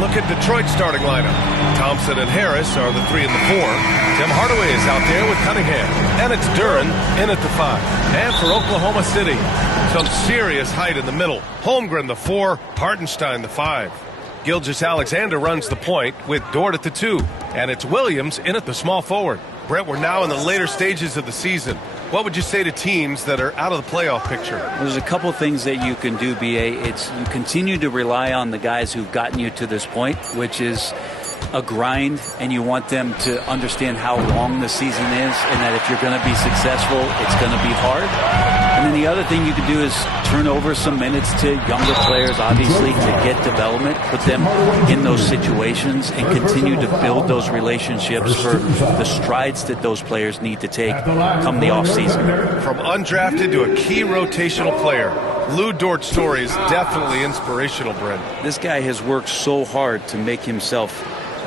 look at Detroit's starting lineup. Thompson and Harris are the 3 and the 4. Tim Hardaway is out there with Cunningham. And it's Duren in at the 5. And for Oklahoma City, some serious height in the middle. Holmgren the 4, Hartenstein the 5. Gilgeous-Alexander runs the point with Dort at the 2. And it's Williams in at the small forward. Brett, we're now in the later stages of the season. What would you say to teams that are out of the playoff picture? There's a couple things that you can do, BA. It's you continue to rely on the guys who've gotten you to this point, which is a grind, and you want them to understand how long the season is and that if you're going to be successful, it's going to be hard. And then the other thing you can do is turn over some minutes to younger players, obviously, to get development, put them in those situations, and continue to build those relationships for the strides that those players need to take come the offseason. From undrafted to a key rotational player, Lou Dort's story is definitely inspirational, Brent. This guy has worked so hard to make himself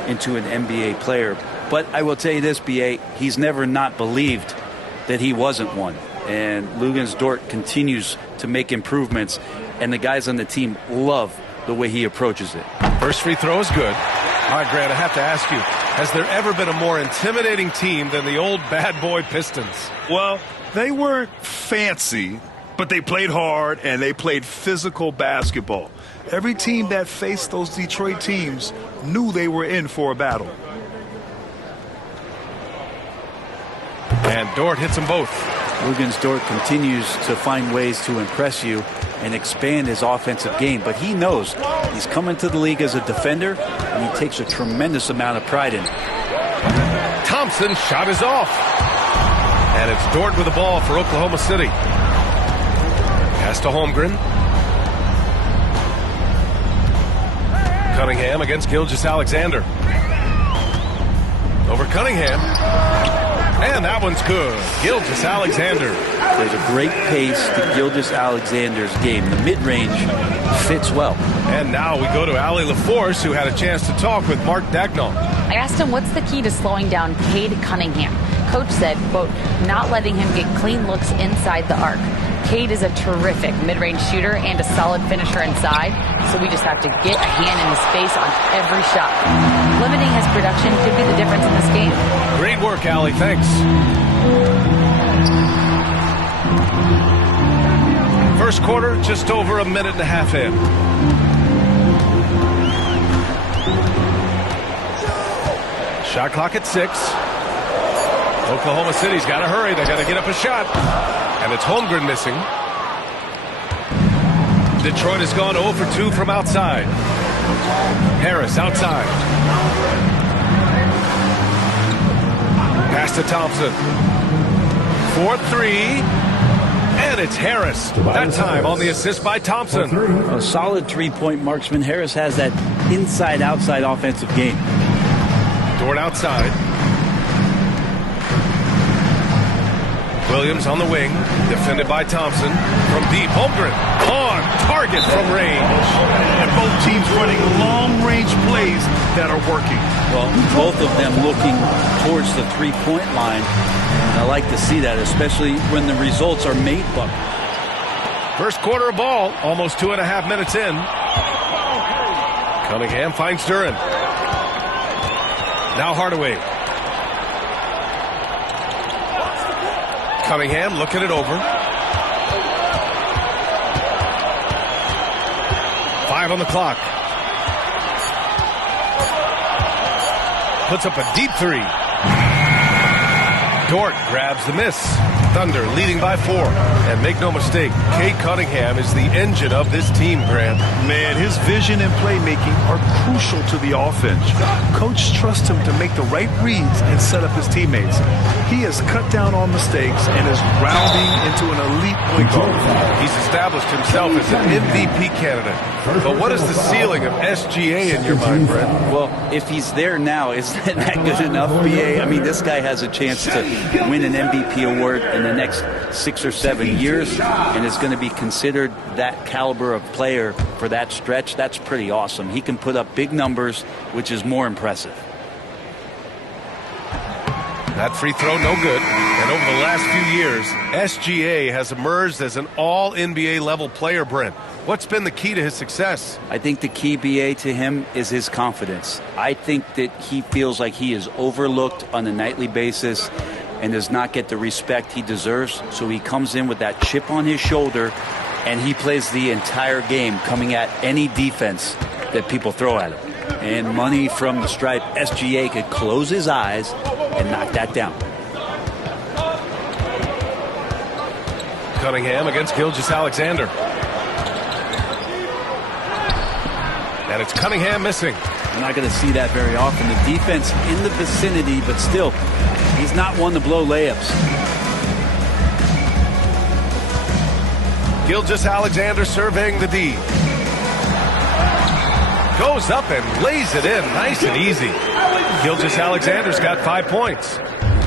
into an NBA player. But I will tell you this, BA, he's never not believed that he wasn't one. And Luguentz Dort continues to make improvements, and the guys on the team love the way he approaches it. First free throw is good. All right, Grant, I have to ask you, has there ever been a more intimidating team than the old bad boy Pistons? Well, they weren't fancy, but they played hard and they played physical basketball. Every team that faced those Detroit teams knew they were in for a battle. And Dort hits them both. Luguentz Dort continues to find ways to impress you and expand his offensive game, but he knows he's coming to the league as a defender, and he takes a tremendous amount of pride in it. Thompson's shot is off. And it's Dort with the ball for Oklahoma City. Pass to Holmgren. Cunningham against Gilgeous-Alexander. Over Cunningham. And that one's good. Gilgeous-Alexander. There's a great pace to Gilgeous-Alexander's game. The mid-range fits well. And now we go to Allie LaForce, who had a chance to talk with Mark Dagnall. I asked him what's the key to slowing down Cade Cunningham. Coach said, quote, not letting him get clean looks inside the arc. Cade is a terrific mid-range shooter and a solid finisher inside, so we just have to get a hand in his face on every shot. Limiting his production could be the difference in this game. Great work, Allie. Thanks. First quarter, just over a minute and a half in. Shot clock at 6. Oklahoma City's got to hurry. They got to get up a shot. And it's Holmgren missing. Detroit has gone 0 for 2 from outside. Harris outside. Pass to Thompson. 4-3. And it's Harris. That time on the assist by Thompson. A solid three-point marksman. Harris has that inside-outside offensive game. Dort outside. Williams on the wing, defended by Thompson. From deep, Holmgren on target from range. And both teams running long-range plays that are working. Well, both of them looking towards the three-point line. And I like to see that, especially when the results are made bucket. First quarter of ball, almost 2.5 minutes in. Cunningham finds Duren. Now Hardaway. Cunningham looking it over. 5 on the clock. Puts up a deep 3. Dort grabs the miss. Thunder leading by 4. And make no mistake, Cade Cunningham is the engine of this team, Grant. Man, his vision and playmaking are crucial to the offense. Coach trusts him to make the right reads and set up his teammates. He has cut down on mistakes and is rounding into an elite point guard. He's established himself as an MVP candidate. But what is the ceiling of SGA in your mind, Brent? Well, if he's there now, is that good enough, BA? I mean, this guy has a chance to win an MVP award in the next 6 or 7 years and is going to be considered that caliber of player for that stretch. That's pretty awesome. He can put up big numbers, which is more impressive. That free throw, no good. And over the last few years, SGA has emerged as an all-NBA level player, Brent. What's been the key to his success? I think the key, BA, to him is his confidence. I think that he feels like he is overlooked on a nightly basis and does not get the respect he deserves. So he comes in with that chip on his shoulder, and he plays the entire game coming at any defense that people throw at him. And money from the stripe, SGA could close his eyes and knock that down. Cunningham against Gilgeous-Alexander. And it's Cunningham missing. You're not going to see that very often. The defense in the vicinity, but still, he's not one to blow layups. Gilgeous-Alexander surveying the D. Goes up and lays it in nice and easy. Gilgeous-Alexander's got 5 points.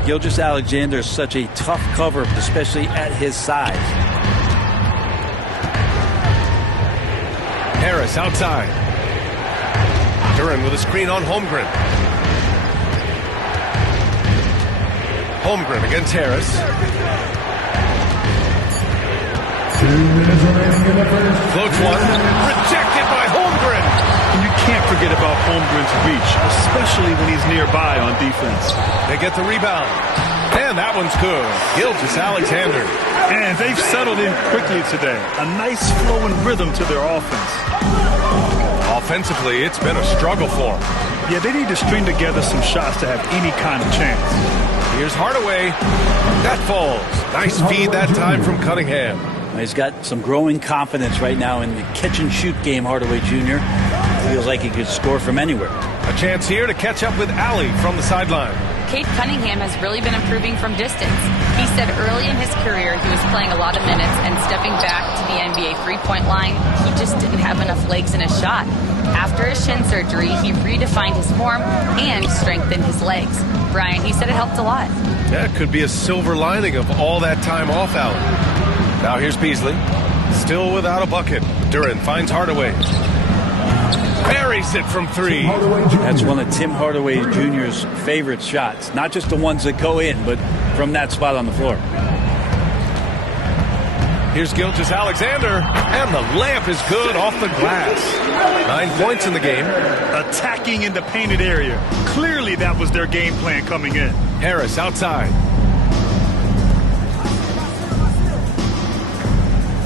Gilgeous-Alexander is such a tough cover, especially at his size. Harris outside. Duren with a screen on Holmgren. Holmgren against Harris. 2 minutes remaining in the first. Floats one. Rejected by Holmgren. And you can't forget about Holmgren's reach, especially when he's nearby on defense. They get the rebound. And that one's good. Gilgeous-Alexander. And they've settled in quickly today. A nice flowing rhythm to their offense. Offensively, it's been a struggle for them. Yeah, they need to string together some shots to have any kind of chance. Here's Hardaway. That falls. Nice feed that time from Cunningham. He's got some growing confidence right now in the catch-and-shoot game, Hardaway Jr. Feels like he could score from anywhere. A chance here to catch up with Allie from the sideline. Cade Cunningham has really been improving from distance. He said early in his career he was playing a lot of minutes and stepping back to the NBA three-point line, he just didn't have enough legs in his shot. After his shin surgery, he redefined his form and strengthened his legs. Brian, he said it helped a lot. That could be a silver lining of all that time off, Allen. Now here's Beasley. Still without a bucket. Duren finds Hardaway. Buries it from three. That's one of Tim Hardaway Jr.'s favorite shots. Not just the ones that go in, but from that spot on the floor. Here's Gilgeous-Alexander, and the layup is good off the glass. 9 points in the game. Attacking in the painted area. Clearly that was their game plan coming in. Harris outside.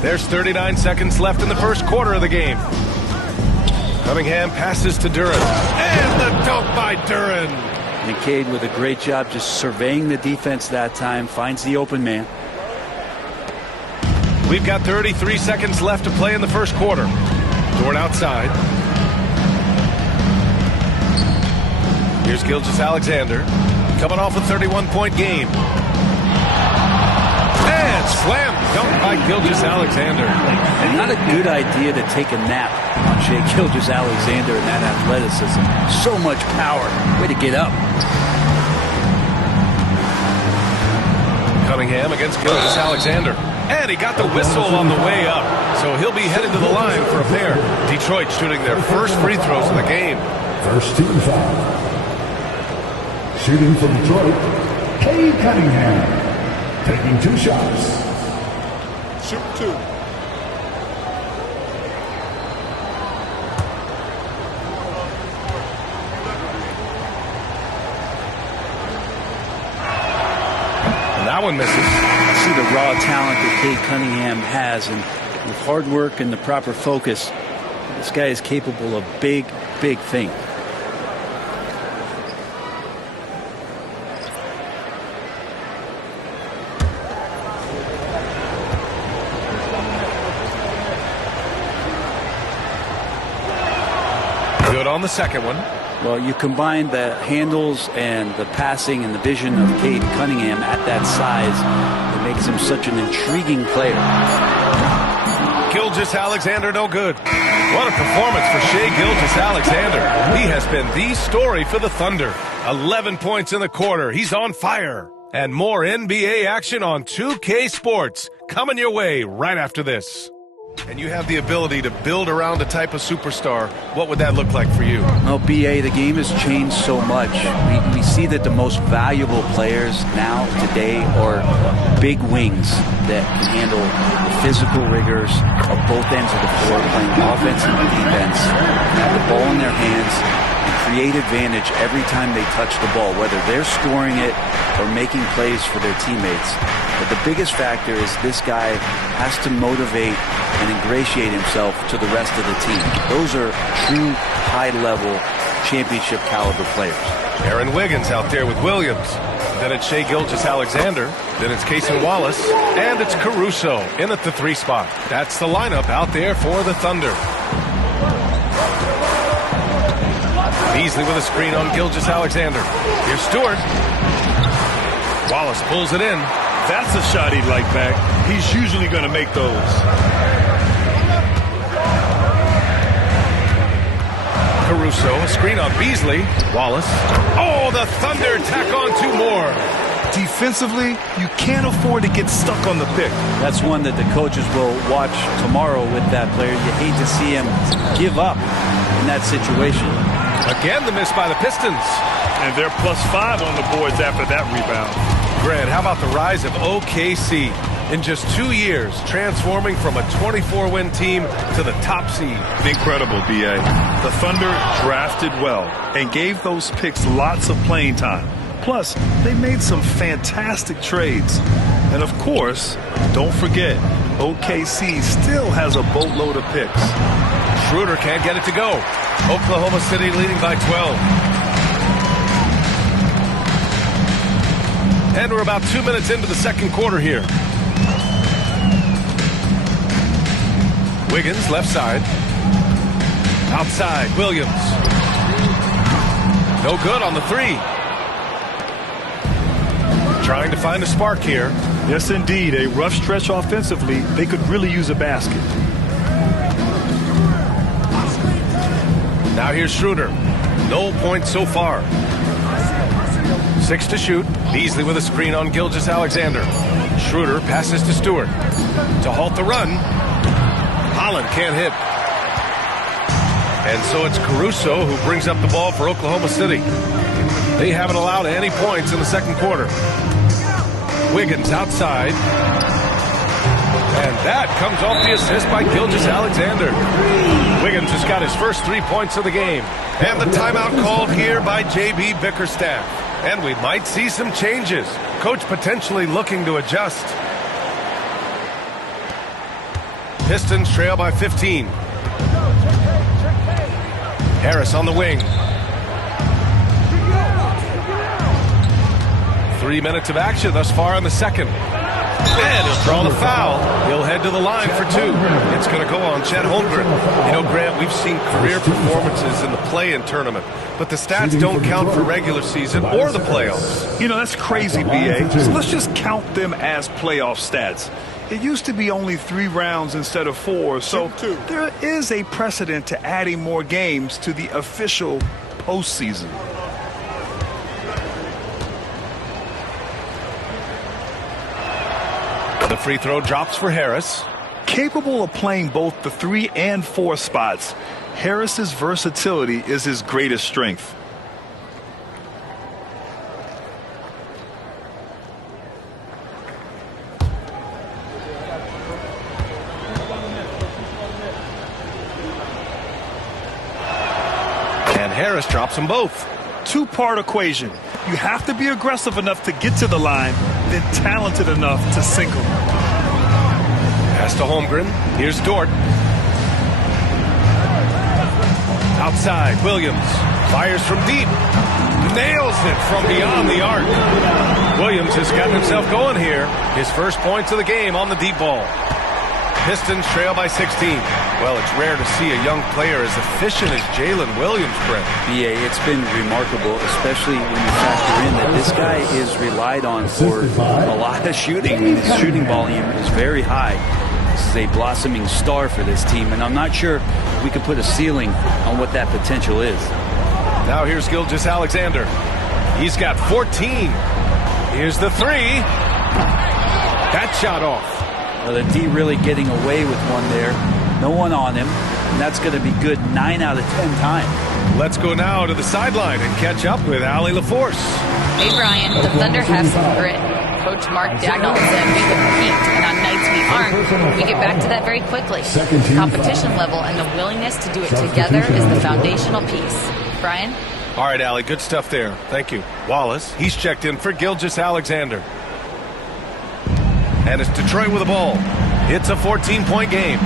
There's 39 seconds left in the first quarter of the game. Cunningham passes to Duren. And the dunk by Duren. And Cade with a great job just surveying the defense that time. Finds the open man. We've got 33 seconds left to play in the first quarter. Dort outside. Here's Gilgeous-Alexander. Coming off a 31-point game. And slam dunk by Gilgeous-Alexander. And not a good idea to take a nap on Shai Gilgeous-Alexander and that athleticism. So much power. Way to get up. Cunningham against Gilgeous-Alexander. And he got the whistle on the way up. So he'll be headed to the line for a pair. Detroit shooting their first free throws of the game. First team foul. Shooting for Detroit, Cade Cunningham. Taking 2 shots. Shoot 2. And that one misses. See the raw talent that Cade Cunningham has, and with hard work and the proper focus, this guy is capable of big, big things. Good on the second one. Well, you combine the handles and the passing and the vision of Cade Cunningham at that size, it makes him such an intriguing player. Gilgeous-Alexander no good. What a performance for Shai Gilgeous-Alexander. He has been the story for the Thunder. 11 points in the quarter. He's on fire. And more NBA action on 2K Sports coming your way right after this. And you have the ability to build around a type of superstar. What would that look like for you? Well, BA, the game has changed so much. We see that the most valuable players now, today, are big wings that can handle the physical rigors of both ends of the floor, playing offense and defense, and have the ball in their hands and create advantage every time they touch the ball, whether they're scoring it or making plays for their teammates. But the biggest factor is this guy has to motivate and ingratiate himself to the rest of the team. Those are true high-level championship caliber players. Aaron Wiggins out there with Williams. Then it's Shai Gilgeous-Alexander. Then it's Cason Wallace. And it's Caruso in at the 3 spot. That's the lineup out there for the Thunder. Beasley with a screen on Gilgeous-Alexander. Here's Stewart. Wallace pulls it in. That's a shot he'd like back. He's usually going to make those. Caruso, a screen on Beasley. Wallace. Oh, the Thunder tack on 2 more. Defensively, you can't afford to get stuck on the pick. That's one that the coaches will watch tomorrow with that player. You hate to see him give up in that situation. Again, the miss by the Pistons. And they're +5 on the boards after that rebound. Grant, how about the rise of OKC? In just 2 years, transforming from a 24-win team to the top seed. Incredible, B.A. The Thunder drafted well and gave those picks lots of playing time. Plus, they made some fantastic trades. And of course, don't forget, OKC still has a boatload of picks. Schroeder can't get it to go. Oklahoma City leading by 12. And we're about 2 minutes into the second quarter here. Wiggins, left side. Outside, Williams. No good on the 3. Trying to find a spark here. Yes, indeed. A rough stretch offensively. They could really use a basket. Now here's Schroeder. No points so far. 6 to shoot. Beasley with a screen on Gilgeous-Alexander. Schroeder passes to Stewart. To halt the run. Holland can't hit. And so it's Caruso who brings up the ball for Oklahoma City. They haven't allowed any points in the second quarter. Wiggins outside. And that comes off the assist by Gilgeous-Alexander. Wiggins has got his first 3 points of the game. And the timeout called here by J.B. Bickerstaff. And we might see some changes. Coach potentially looking to adjust. Pistons trail by 15. Harris on the wing. 3 minutes of action thus far in the second. And he'll draw the foul. He'll head to the line for 2. It's going to go on Chet Holmgren. You know, Grant, we've seen career performances in the play-in tournament, but the stats don't count for regular season or the playoffs. You know, that's crazy, B.A. So let's just count them as playoff stats. It used to be only 3 rounds instead of 4, so there is a precedent to adding more games to the official postseason. The free throw drops for Harris. Capable of playing both the 3 and 4 spots, Harris's versatility is his greatest strength. And Harris drops them both. 2-part equation. You have to be aggressive enough to get to the line, then talented enough to sink them. Pass to Holmgren. Here's Dort. Outside, Williams. Fires from deep. Nails it from beyond the arc. Williams has gotten himself going here. His first points of the game on the deep ball. Pistons trail by 16. Well, it's rare to see a young player as efficient as Jalen Williams, Brent. Yeah, it's been remarkable, especially when you factor in that this guy is relied on for a lot of shooting. His shooting volume is very high. This is a blossoming star for this team, and I'm not sure we can put a ceiling on what that potential is. Now here's Gilgeous-Alexander. He's got 14. Here's the 3. That shot off. Well, the D really getting away with one there. No one on him. And that's going to be good 9 out of 10 times. Let's go now to the sideline and catch up with Allie LaForce. Hey, Brian, the Thunder have some grit. Coach Mark Dagnall said we compete, and on nights we aren't, we get back to that very quickly. Competition level and the willingness to do it together is the foundational piece. Brian? All right, Allie, good stuff there. Thank you. Wallace, he's checked in for Gilgeous-Alexander. And it's Detroit with the ball. It's a 14-point game.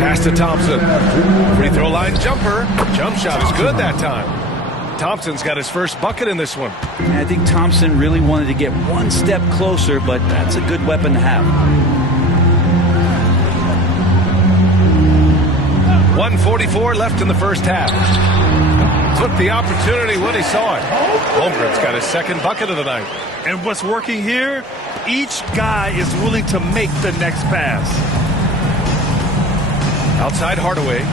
Pass to Thompson. Free throw line jumper. Jump shot is good that time. Thompson's got his first bucket in this one. I think Thompson really wanted to get one step closer, but that's a good weapon to have. 1:44 left in the first half. Took the opportunity when he saw it. Holmgren's got his second bucket of the night. And what's working here? Each guy is willing to make the next pass. Outside Hardaway.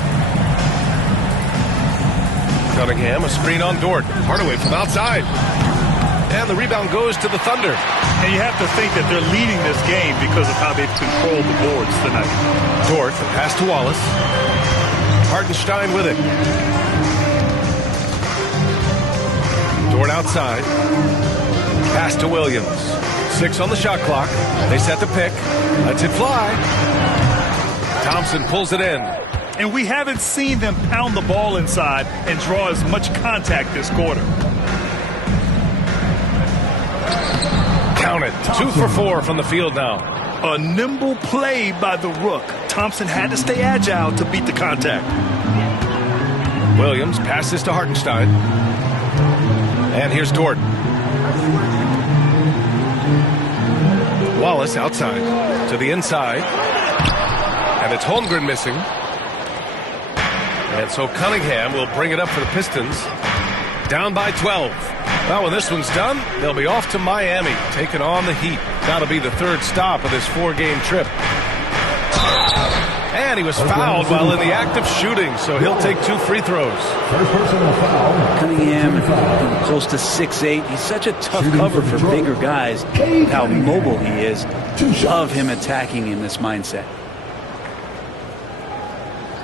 Cunningham, a screen on Dort. Hardaway from outside. And the rebound goes to the Thunder. And you have to think that they're leading this game because of how they've controlled the boards tonight. Dort, the pass to Wallace. Hartenstein with it. Dort outside. Pass to Williams. 6 on the shot clock. They set the pick. Lets it fly. Thompson pulls it in. And we haven't seen them pound the ball inside and draw as much contact this quarter. Count it. 2 for 4 from the field now. A nimble play by the Rook. Thompson had to stay agile to beat the contact. Williams passes to Hartenstein. And here's Dort. Wallace outside to the inside. And it's Holmgren missing. And so Cunningham will bring it up for the Pistons. Down by 12. Well, when this one's done, they'll be off to Miami, taking on the Heat. That'll be the third stop of this 4-game trip. And he was fouled while in the act of shooting, so he'll take 2 free throws. Cunningham, close to 6'8". He's such a tough cover for bigger guys. How mobile he is. Love him attacking in this mindset.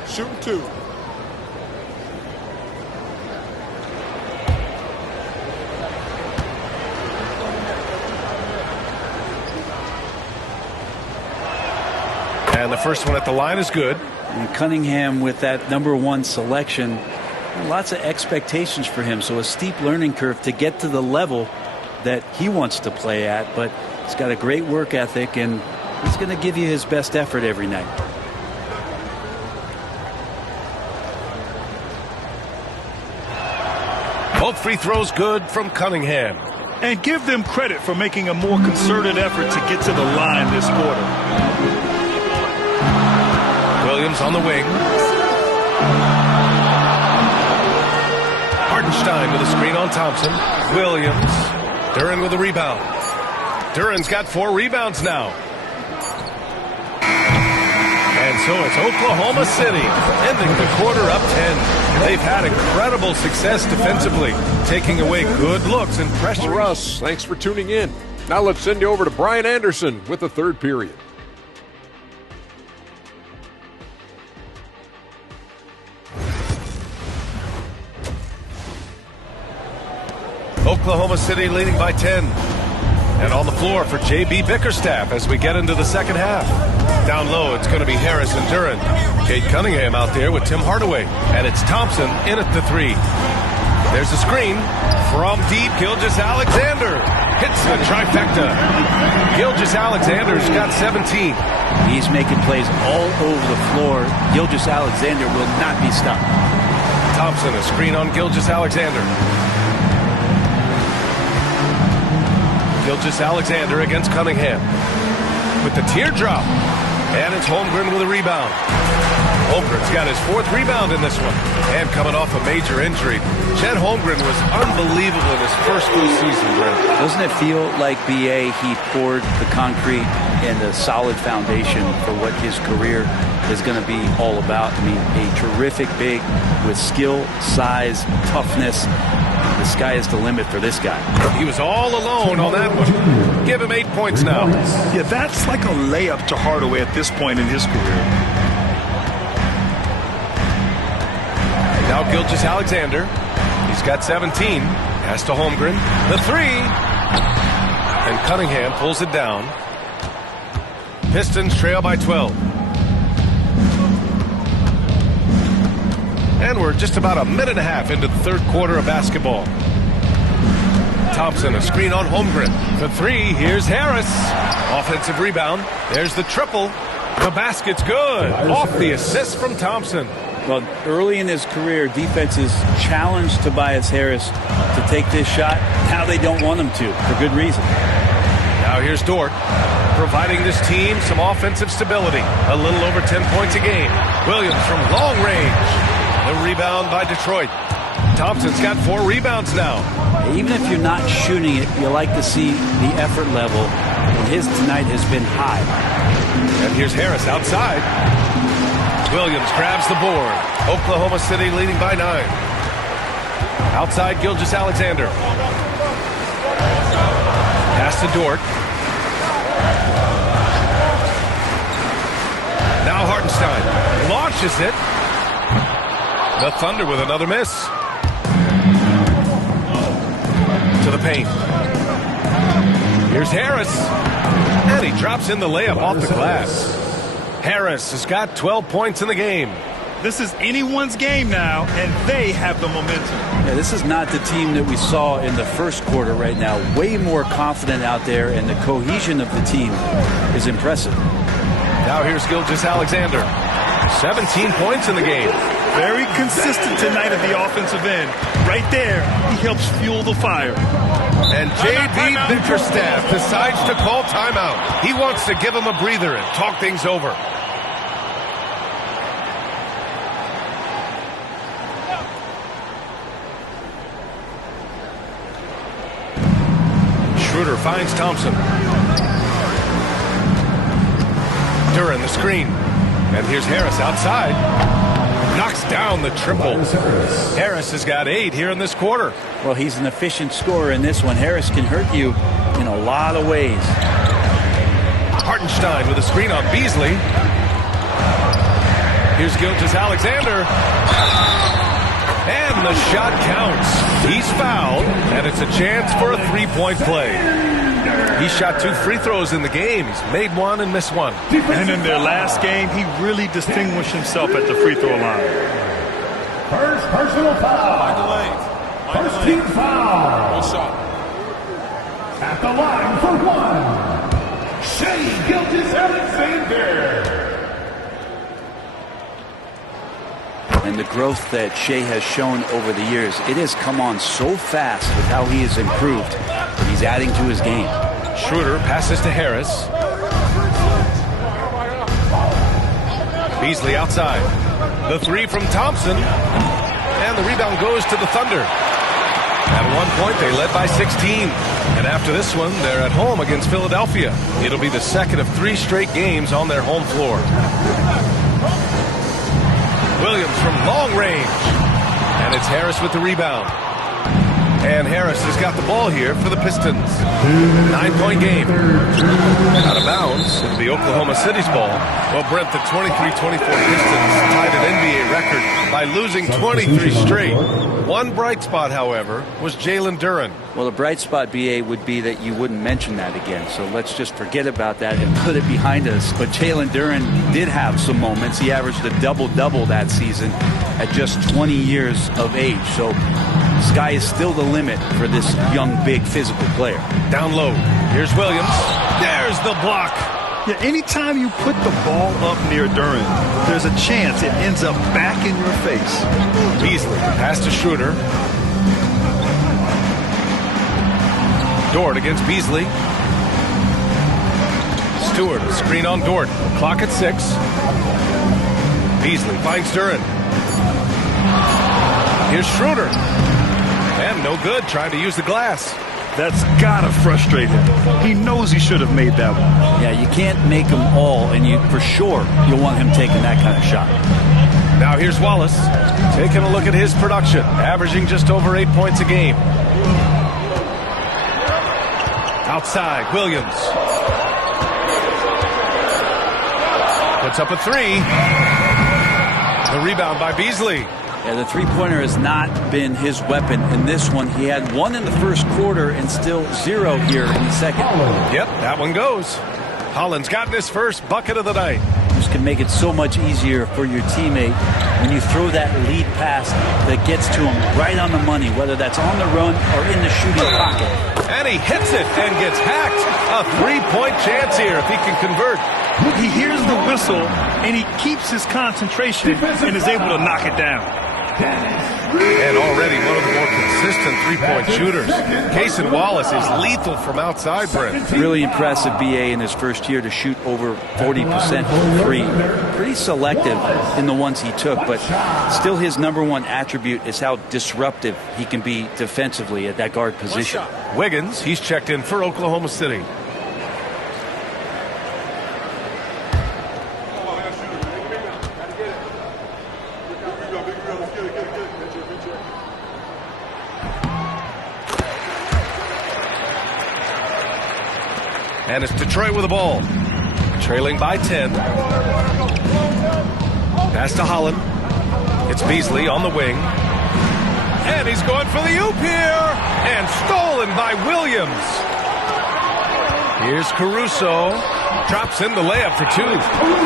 Shooting 2. And the first one at the line is good. And Cunningham with that #1 selection, lots of expectations for him. So a steep learning curve to get to the level that he wants to play at. But he's got a great work ethic, and he's going to give you his best effort every night. Both free throws good from Cunningham. And give them credit for making a more concerted effort to get to the line this quarter. Williams on the wing. Hartenstein with a screen on Thompson. Williams. Duren with a rebound. Duren's got 4 rebounds now. And so it's Oklahoma City ending the quarter up 10. They've had incredible success defensively, taking away good looks and pressure. For us, thanks for tuning in. Now let's send you over to Brian Anderson with the third period. Oklahoma City leading by 10. And on the floor for J.B. Bickerstaff as we get into the second half. Down low, it's going to be Harris and Duren. Cade Cunningham out there with Tim Hardaway. And it's Thompson in at the 3. There's a screen from deep. Gilgeous-Alexander hits the trifecta. Gilgeous-Alexander's got 17. He's making plays all over the floor. Gilgeous-Alexander will not be stopped. Thompson, a screen on Gilgeous-Alexander. Gilgeous-Alexander against Cunningham with the teardrop, and it's Holmgren with a rebound. Holmgren's got his 4th rebound in this one, and coming off a major injury. Chet Holmgren was unbelievable in his first full season, Brent. Doesn't it feel like BA, he poured the concrete and a solid foundation for what his career is going to be all about? I mean, a terrific big with skill, size, toughness. the sky is the limit for this guy. He was all alone on that one. Give him 8 points now. Yeah, that's like a layup to Hardaway at this point in his career. Now Gilgeous-Alexander. He's got 17. Pass to Holmgren. The three. And Cunningham pulls it down. Pistons trail by 12. And we're just about a minute and a half into the third quarter of basketball. Thompson, a screen on Holmgren. The three, here's Harris. Offensive rebound. There's the triple. The basket's good. Off the assist from Thompson. Well, early in his career, defenses challenged Tobias Harris to take this shot. Now they don't want him to, for good reason. Now here's Dort, providing this team some offensive stability. A little over 10 points a game. Williams from long range. The rebound by Detroit. Thompson's got 4 rebounds now. Even if you're not shooting it, you like to see the effort level. And his tonight has been high. And here's Harris outside. Williams grabs the board. Oklahoma City leading by 9. Outside Gilgeous-Alexander. Pass to Dort. Now Hartenstein launches it. The Thunder with another miss. To the paint. Here's Harris. And he drops in the layup off the glass. Harris has got 12 points in the game. This is anyone's game now, and they have the momentum. Yeah, this is not the team that we saw in the first quarter right now. Way more confident out there, and the cohesion of the team is impressive. Now here's Gilgeous-Alexander. 17 points in the game. Very consistent tonight at the offensive end. Right there, he helps fuel the fire. And J.B. Bickerstaff decides to call timeout. He wants to give him a breather and talk things over. Schroeder finds Thompson. Duran the screen. And here's Harris outside. Knocks down the triple. Harris has got 8 here in this quarter. Well, he's an efficient scorer in this one. Harris can hurt you in a lot of ways. Hartenstein with a screen on Beasley. Here's Gilgeous-Alexander. And the shot counts. He's fouled, and it's a chance for a 3-point play. He shot 2 free throws in the game. He's made 1 and missed 1. And in their last game, he really distinguished himself at the free throw line. First personal foul. First team foul. One shot. At the line for 1. Shai Gilgeous-Alexander. And the growth that Shai has shown over the years, it has come on so fast with how he has improved that he's adding to his game. Schroeder passes to Harris. Beasley outside. The 3 from Thompson. And the rebound goes to the Thunder. At one point, they led by 16. And after this one, they're at home against Philadelphia. It'll be the second of 3 straight games on their home floor. Williams from long range. And it's Harris with the rebound. And Harris has got the ball here for the Pistons. 9-point game. Out of bounds. It'll be Oklahoma City's ball. Well, Brent, the 23-24 Pistons tied an NBA record by losing 23 straight. One bright spot, however, was Jalen Duran. Well, the bright spot, BA, would be that you wouldn't mention that again. So let's just forget about that and put it behind us. But Jalen Duran did have some moments. He averaged a double-double that season at just 20 years of age. So sky is still the limit for this young, big, physical player. Down low. Here's Williams. There's the block. Yeah, anytime you put the ball up near Duran, there's a chance it ends up back in your face. Beasley pass to Schroeder. Dort against Beasley. Stewart, screen on Dort. Clock at 6. Beasley finds Duran. Here's Schroeder. And no good, trying to use the glass. That's gotta frustrate him. He knows he should have made that one. Yeah, you can't make them all, and you for sure you'll want him taking that kind of shot. Now here's Wallace, taking a look at his production, averaging just over 8 points a game. Outside, Williams. Puts up a three. The rebound by Beasley. Yeah, the three-pointer has not been his weapon in this one. He had one in the first quarter and still 0 here in the second. Yep, that one goes. Holland's gotten his first bucket of the night. This can make it so much easier for your teammate when you throw that lead pass that gets to him right on the money, whether that's on the run or in the shooting pocket. And he hits it and gets hacked. A three-point chance here if he can convert. He hears the whistle, and he keeps his concentration and is able to knock it down. And already one of the more consistent three-point shooters. Cason Wallace is lethal from outside, Brent. Really impressive BA in his first year to shoot over 40% from three. Pretty selective in the ones he took, but still his number one attribute is how disruptive he can be defensively at that guard position. Wiggins, he's checked in for Oklahoma City. And it's Detroit with the ball. Trailing by 10. Pass to Holland. It's Beasley on the wing. And he's going for the oop here. And stolen by Williams. Here's Caruso. Drops in the layup for two.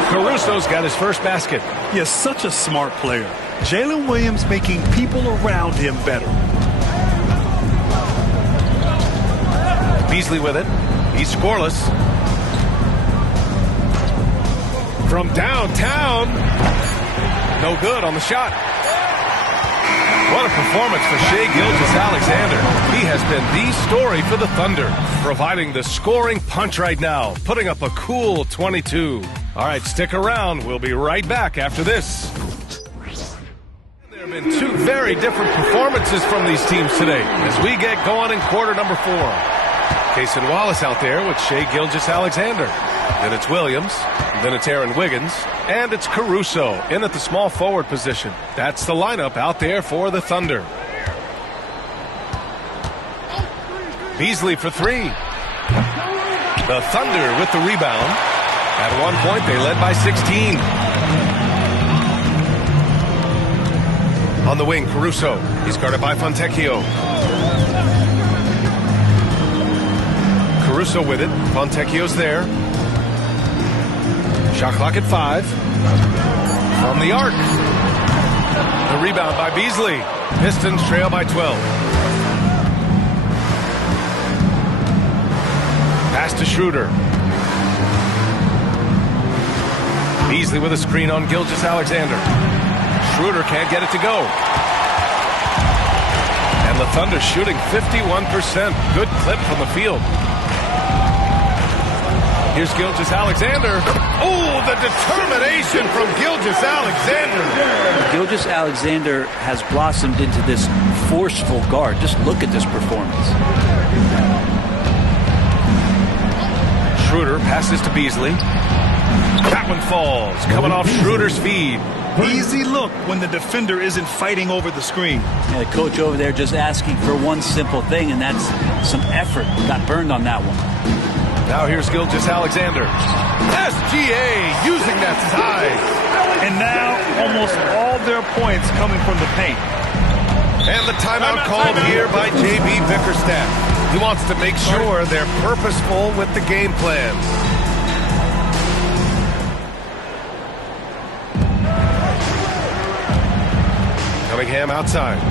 Caruso's got his first basket. He is such a smart player. Jalen Williams making people around him better. Beasley with it. He's scoreless. From downtown. No good on the shot. What a performance for Shai Gilgeous-Alexander. He has been the story for the Thunder, providing the scoring punch right now, putting up a cool 22. All right, stick around. We'll be right back after this. There have been two very different performances from these teams today as we get going in quarter number 4. Cason Wallace out there with Shai Gilgeous-Alexander. Then it's Williams. Then it's Aaron Wiggins. And it's Caruso in at the small forward position. That's the lineup out there for the Thunder. Beasley for three. The Thunder with the rebound. At one point, they led by 16. On the wing, Caruso. He's guarded by Fontecchio. Caruso with it. Fontecchio's there. Shot clock at 5. From the arc. The rebound by Beasley. Pistons trail by 12. Pass to Schroeder. Beasley with a screen on Gilgeous-Alexander. Schroeder can't get it to go. And the Thunder shooting 51%. Good clip from the field. Here's Gilgeous-Alexander. Oh, the determination from Gilgeous-Alexander. Gilgeous-Alexander has blossomed into this forceful guard. Just look at this performance. Schroeder passes to Beasley. That one falls, coming off Schroeder's feed. Easy look when the defender isn't fighting over the screen. Yeah, the coach over there just asking for one simple thing, and that's some effort. Got burned on that one. Now here's Gilgeous-Alexander. SGA using that size. And now almost all their points coming from the paint. And the timeout called here by J.B. Bickerstaff. He wants to make sure they're purposeful with the game plan. Cunningham outside.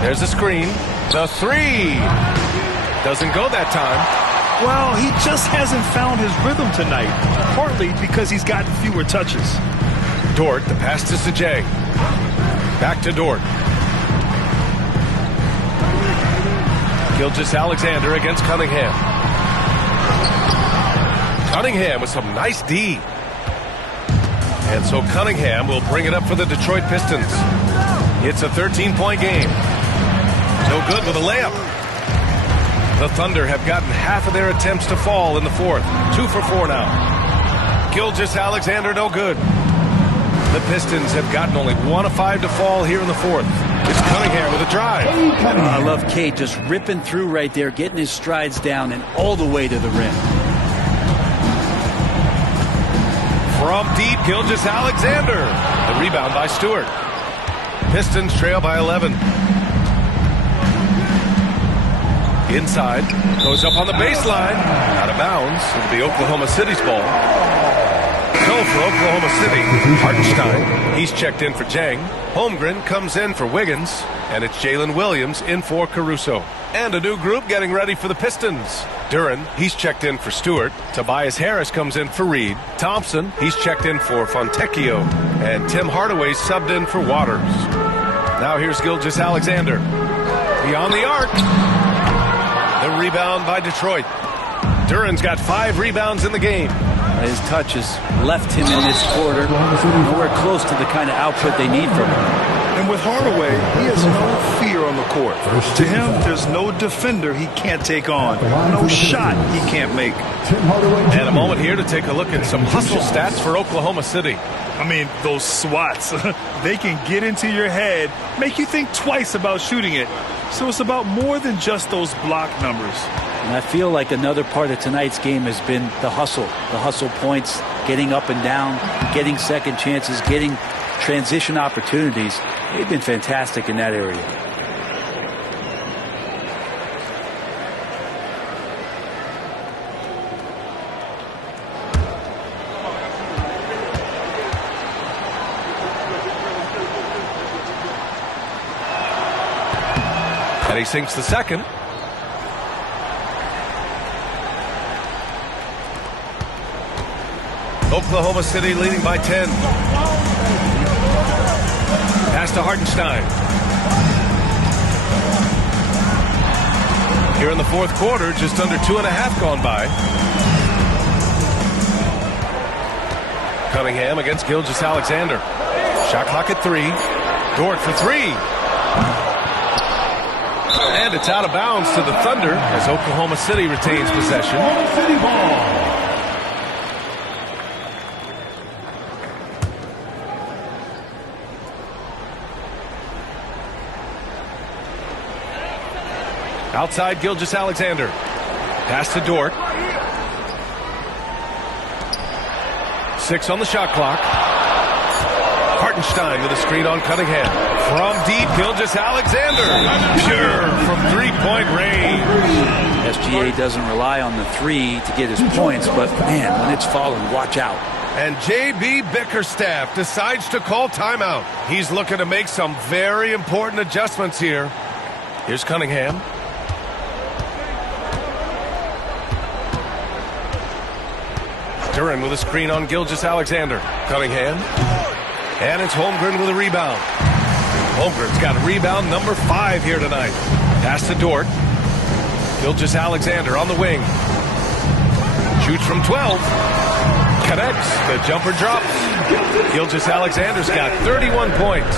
There's a screen. The three. Doesn't go that time. Well, he just hasn't found his rhythm tonight, partly because he's gotten fewer touches. Dort, the pass to Sajay. Back to Dort. Gilgeous-Alexander against Cunningham. Cunningham with some nice D. And so Cunningham will bring it up for the Detroit Pistons. It's a 13-point game. No good with a layup. The Thunder have gotten half of their attempts to fall in the fourth. 2 for 4 now. Gilgeous-Alexander no good. The Pistons have gotten only 1 of 5 to fall here in the fourth. It's Cunningham with a drive. I love Cade just ripping through right there, getting his strides down and all the way to the rim. From deep, Gilgeous-Alexander. The rebound by Stewart. Pistons trail by 11. Inside, goes up on the baseline. Out of bounds. It'll be Oklahoma City's ball. So for Oklahoma City, Hartenstein, he's checked in for Jang. Holmgren comes in for Wiggins. And it's Jalen Williams in for Caruso. And a new group getting ready for the Pistons. Duren, he's checked in for Stewart. Tobias Harris comes in for Reed. Thompson, he's checked in for Fontecchio. And Tim Hardaway subbed in for Waters. Now here's Gilgeous-Alexander. Beyond the arc. The rebound by Detroit. Duren's got 5 rebounds in the game. His touch has left him in this quarter. Nowhere close to the kind of output they need from him. And with Hardaway, he has no fear on the court. To him, there's no defender he can't take on. No shot he can't make. And a moment here to take a look at some hustle stats for Oklahoma City. I mean, those swats, they can get into your head, make you think twice about shooting it. So it's about more than just those block numbers. And I feel like another part of tonight's game has been the hustle points, getting up and down, getting second chances, getting transition opportunities. They've been fantastic in that area. And he sinks the second. Oklahoma City leading by 10. Pass to Hartenstein. Here in the fourth quarter, just under 2.5 gone by. Cunningham against Gilgeous-Alexander. Shot clock at 3. Dort for 3. And it's out of bounds to the Thunder as Oklahoma City retains possession. Oklahoma City ball. Outside Gilgeous-Alexander. Pass to Dort. 6 on the shot clock. Hartenstein with a screen on Cunningham. From deep, Gilgeous-Alexander. Pure from 3-point range. SGA doesn't rely on the 3 to get his points, but man, when it's falling, watch out. And J.B. Bickerstaff decides to call timeout. He's looking to make some very important adjustments here. Here's Cunningham. Duren with a screen on Gilgeous-Alexander. Cunningham. And it's Holmgren with a rebound. Holmgren's got rebound number 5 here tonight. Pass to Dort. Gilgeous-Alexander on the wing. Shoots from 12. Connects. The jumper drops. Gilgeous-Alexander's got 31 points.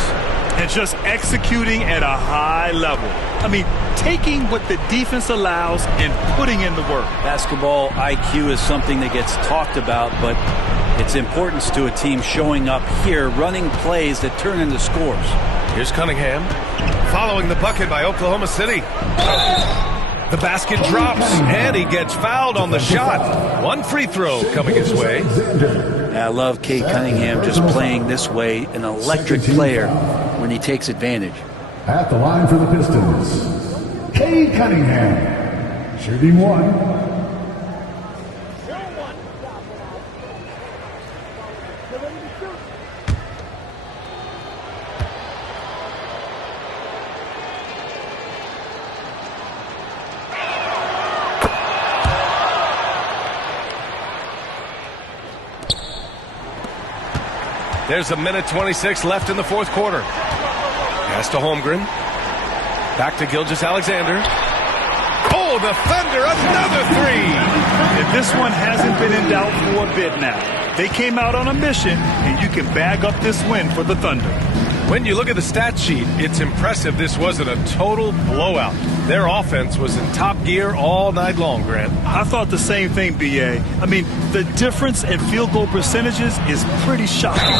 And just executing at a high level. I mean, taking what the defense allows and putting in the work. Basketball IQ is something that gets talked about, but its importance to a team showing up here, running plays that turn into scores. Here's Cunningham. Following the bucket by Oklahoma City. The basket drops, and he gets fouled on the shot. 1 free throw coming his way. I love Cade Cunningham just playing this way, an electric player when he takes advantage. At the line for the Pistons, Cade Cunningham, shooting 1. There's 1:26 left in the fourth quarter. Pass to Holmgren. Back to Gilgeous-Alexander. Oh, the Thunder, another 3. And this one hasn't been in doubt for a bit now. They came out on a mission, and you can bag up this win for the Thunder. When you look at the stat sheet, it's impressive this wasn't a total blowout. Their offense was in top gear all night long, Grant. I thought the same thing, B.A. I mean, the difference in field goal percentages is pretty shocking.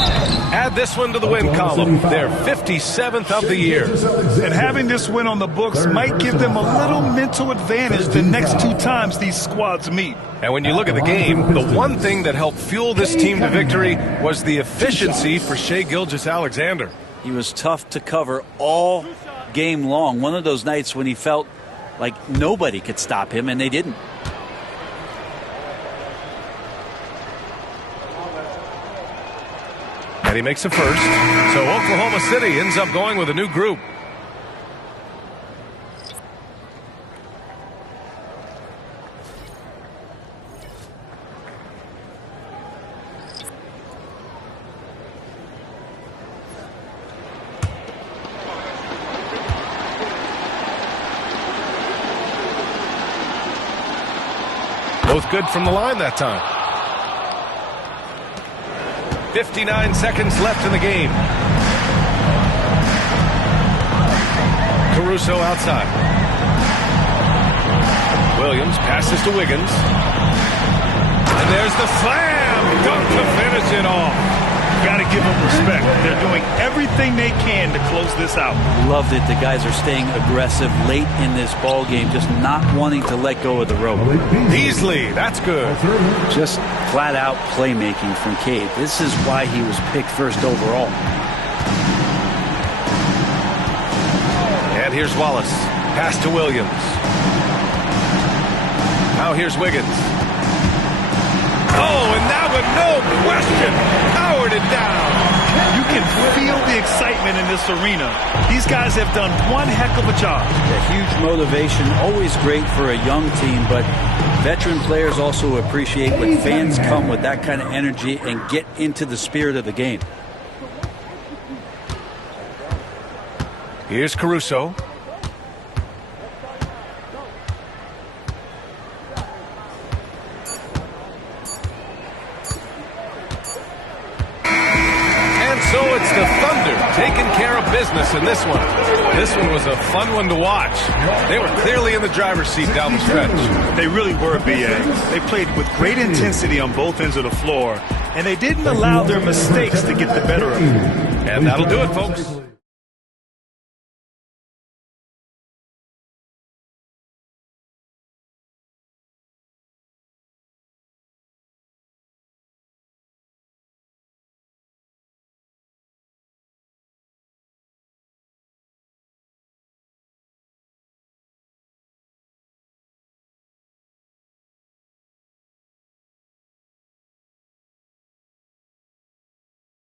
Add this one to the win column. They're 57th of the year. And having this win on the books might give them a little mental advantage the next 2 times these squads meet. And when you look at the game, the one thing that helped fuel this team to victory was the efficiency for Shai Gilgeous-Alexander. He was tough to cover all game long. One of those nights when he felt like nobody could stop him, and they didn't. And he makes a first. So Oklahoma City ends up going with a new group. Both good from the line that time. 59 seconds left in the game. Caruso outside. Williams passes to Wiggins. And there's the slam dunk to finish it off. Got to give them respect. They're doing everything they can to close this out. Loved it. The guys are staying aggressive late in this ball game, just not wanting to let go of the rope. Beasley, that's good. Just flat out playmaking from Cade. This is why he was picked first overall. And here's Wallace. Pass to Williams. Now here's Wiggins. Oh, and that one, no question, powered it down. You can feel the excitement in this arena. These guys have done one heck of a job. A huge motivation, always great for a young team, but veteran players also appreciate when fans come with that kind of energy and get into the spirit of the game. Here's Caruso. So it's the Thunder taking care of business in this one. This one was a fun one to watch. They were clearly in the driver's seat down the stretch. They really were, B.A. They played with great intensity on both ends of the floor, and they didn't allow their mistakes to get the better of them. And that'll do it, folks.